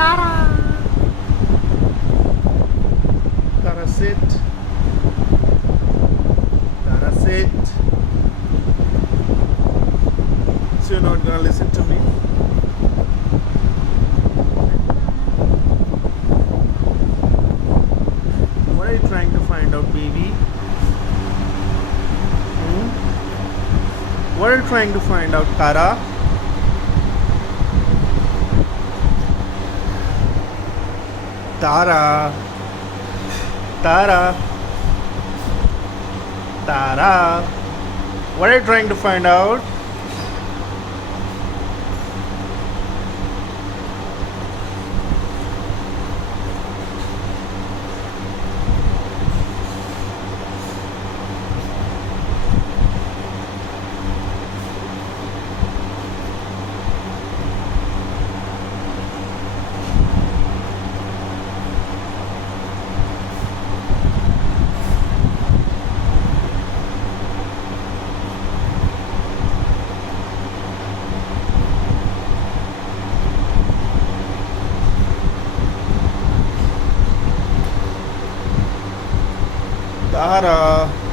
Tara! Tara, sit. Tara, sit. So you're not gonna listen to me? What are you trying to find out, baby? What are you trying to find out, Tara? Tara. Tara. Tara. What are you trying to find out? Tara.